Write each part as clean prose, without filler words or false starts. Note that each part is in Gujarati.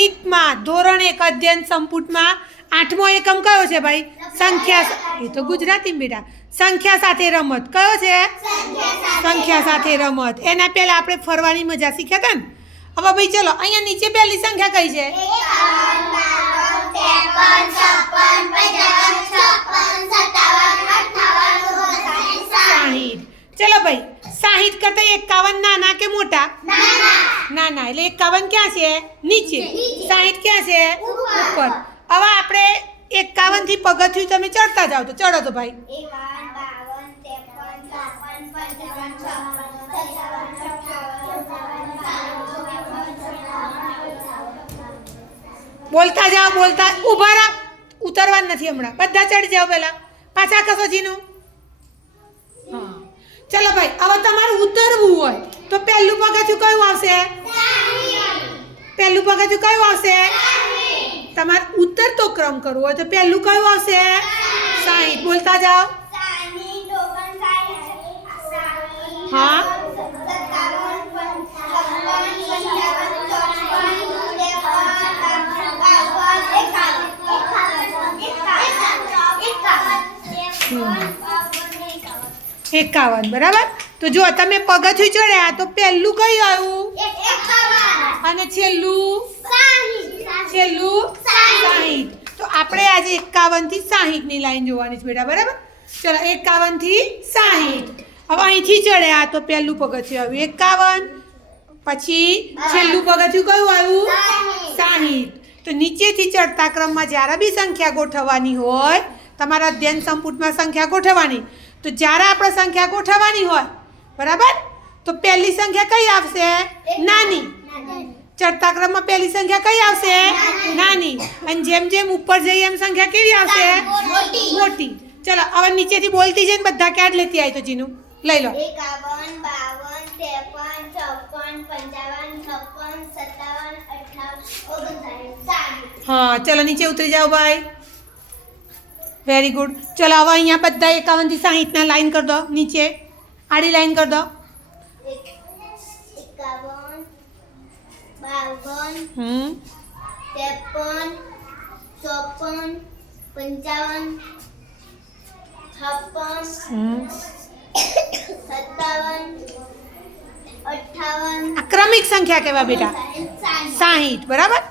ગણિતમાં ધોરણ 1 અધ્યયન સંપુટમાં 8મો એકમ કયો છે ભાઈ? સંખ્યા. એ તો ગુજરાતી બેટા. સંખ્યા સાથે રમત કયો છે? સંખ્યા સાથે રમત. એના પહેલા આપણે ફરવાની મજા શીખ્યા હતા ને. હવે ભાઈ ચલો અહીંયા નીચે પહેલી સંખ્યા કઈ છે? 60. ચલો ભાઈ 60 કરતા 51 નાના કે મોટા? નાના. એટલે 51 ક્યાં છે? નીચે. 60 ક્યાં છે? ઉપર. હવે આપણે 51 થી પગથિયું તમે ચડતા જાઓ તો ચડો તો ભાઈ. બોલતા જાઓ બોલતા. ઊભા રહો. ઉતરવાનું નથી હમણાં. બધા ચડી જાઓ પહેલા. પાછા કસો જીનું. હા ચલો ભાઈ હવે તમારું ઉતરવું હોય તો પહેલું પગથિયું કયું આવશે? પહેલું પગથિયું કયું આવશે? તમારે ઉતરતો ક્રમ કરવો હોય તો પહેલું કયું આવશે? 60. બોલતા જાઓ. હા એકાવન. બરાબર. તો જો તમે પગથિયું ચડ્યા તો પહેલું કયું આવ્યું? અને છેલ્લું 60. તો આપણે આજે 51 થી 60 ની લાઈન જોવાની છે બેટા. બરાબર. ચલો 51 થી 60. હવે અહીંથી ચડ્યા તો પહેલું પગથિયું આવ્યું 51. પછી છેલ્લું પગથિયું કયું આવ્યું? 60. તો નીચેથી ચડતા ક્રમમાં જ્યારે બી સંખ્યા ગોઠવવાની હોય, તમારા અધ્યયન સંપુટમાં સંખ્યા ગોઠવવાની, તો જ્યારે આપણે સંખ્યા ગોઠવવાની હોય બરાબર, તો પહેલી સંખ્યા કઈ આવશે? નાની. ચડતા ક્રમમાં પહેલી સંખ્યા કઈ આવશે? નાની. અને જેમ જેમ ઉપર જઈએ એમ સંખ્યા કેવી આવશે? મોટી. ચલો હવે નીચેથી બોલતી જઈને બધા ક્યાં લેતી આવી તો જીનું લઈ લો. 51, 52, 53, 54, 55, 57, 58, 59, 60. હા ચલો નીચે ઉતરી જાઓ ભાઈ. Very good. ચલો હવે અહીંયા બધા 51 થી 60 ના લાઈન કરી દો. નીચે આડી લાઈન કરી દો. 51, 52, 53, 54, 55, 57, 58. ક્રમિક સંખ્યા કહેવાય બેટા. 60. બરાબર.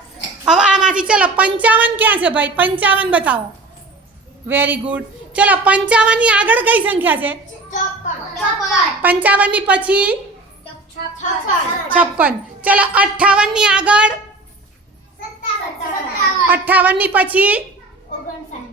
હવે આમાંથી ચલો 55 ક્યાં છે ભાઈ? 55 બતાવો. Very good. ચલો 55 ની આગળ કઈ સંખ્યા છે? 55 ની પછી 56. ચલો 58 ની આગળ 58 ની પછી 59.